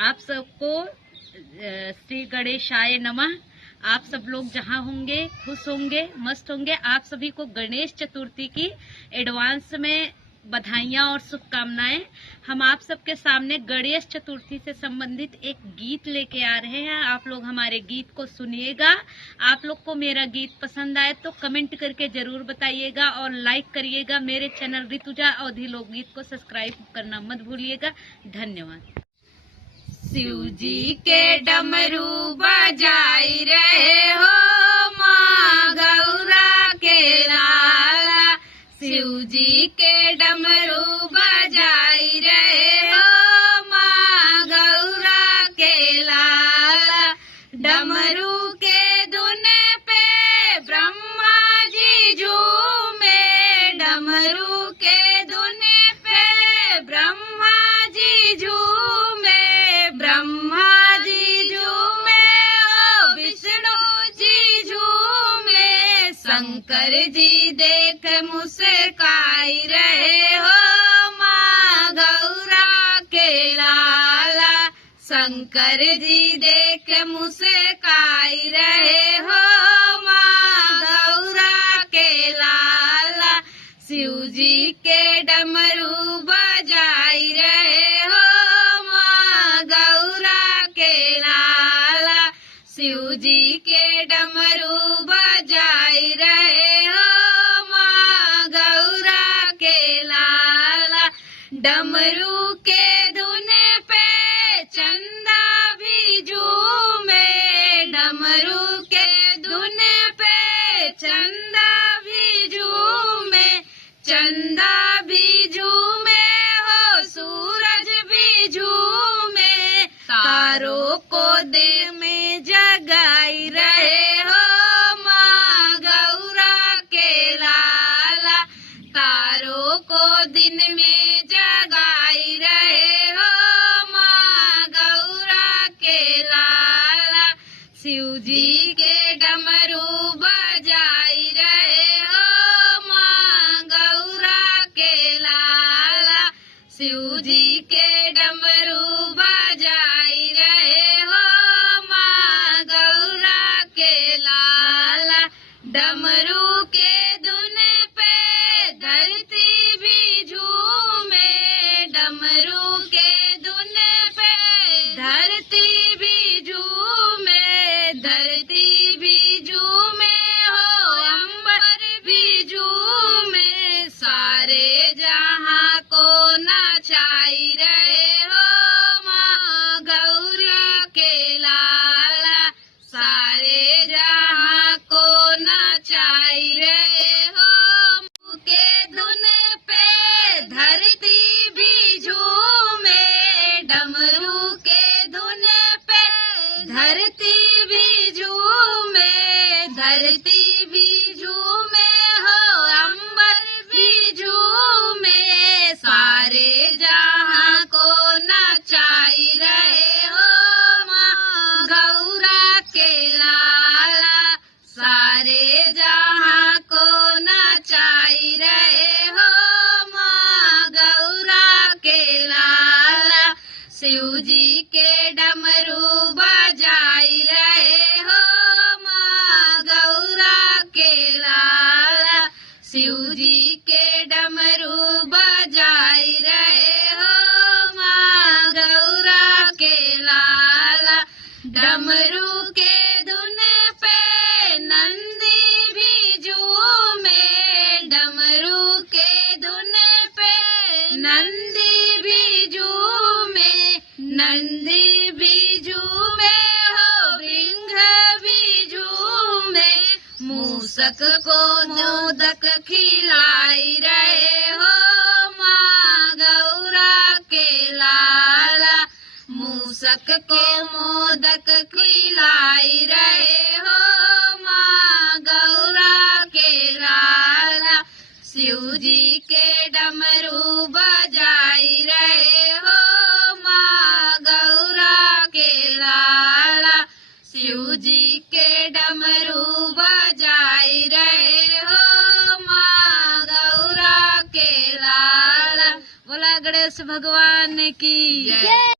आप सबको श्री गणेशाय नमः। आप सब लोग जहां होंगे खुश होंगे, मस्त होंगे। आप सभी को गणेश चतुर्थी की एडवांस में बधाइयां और शुभकामनाएं। हम आप सबके सामने गणेश चतुर्थी से संबंधित एक गीत लेके आ रहे हैं। आप लोग हमारे गीत को सुनिएगा। आप लोग को मेरा गीत पसंद आए तो कमेंट करके जरूर बताइएगा और लाइक करिएगा। मेरे चैनल ऋतुजा अवधी लोकगीत को सब्सक्राइब करना मत भूलिएगा। धन्यवाद। शिव जी के डमरू बजाई रहे हो माँ गौरा के लाला। शिव जी के डमरू बजाई रहे हो माँ गौरा के लाला। डमरू के धुन पे ब्रह्मा जी झूमे। डमरू के धुन पे ब्रह्मा जी झूमे। ब्रह्मा जी झूमे ओ विष्णु जी झूमे। शंकर जी देख मुस्काई रहे हो माँ गौरा के लाला। शंकर जी देख मुस्काई रहे हो माँ गौरा के लाला। शिव जी के डमरू बजाई रहे हो माँ गौरा के लाला। शिव जी के डमरू बजाई रहे हो माँ गौरा के लाला। डमरू के धुन पे चंदा भी झूमे। डमरू के धुन पे चंदा भी झूमे। चंदा भी झूमे हो सूरज भी झूमे। तारों को दिल में जगाई रहे हो माँ गौरा के लाला। तारों को दिन में जगाई रहे हो माँ गौरा के लाला। शिव जी के डमरू बजाई रहे हो माँ गौरा के लाला। शिव जी के डमरू बजाई रहे हो माँ गौरा के लाला। डमरू के धुन पे धरती भी झूमे। डमरू के धुन पे धरती भी झूमे। धरती भी झूमे हो अंबर भी झूमे। सारे जहां को नचाई रहे हो माँ गौरा के लाला। सारे जहां को नचाई रहे हो के धुन पे धरती भी झूमे। डमरू के धुन पे धरती भी झूमे। धरती भी झूमे हो अंबर भी झूमे। सारे जहां को नचाई रहे हो माँ गौरा के लाला। सारे जहां को नचाई रहे हो माँ गौरा के लाला। शिव जी के डमरू बजाई रहे हो माँ गौरा के लाला। शिव जी के डमरू बजाई रहे हो माँ गौरा के लाला। डमरू के धुन पे नंदी भी झूमे। डमरू के धुन पे नंदी भी झूमे। नंदी भी झूमे हो भृंग भी झूमे। मूसक को मोदक खिलाई रहे हो माँ गौरा के लाला। मूसक को मोदक खिलाई रहे हो माँ गौरा के लाला। शिव जी के डमरू बजाई रहे हो माँ गौरा के लाला। शिव जी के डमरू बजाई रहे हो माँ गौरा के लाला। बोला गणेश भगवान की जय।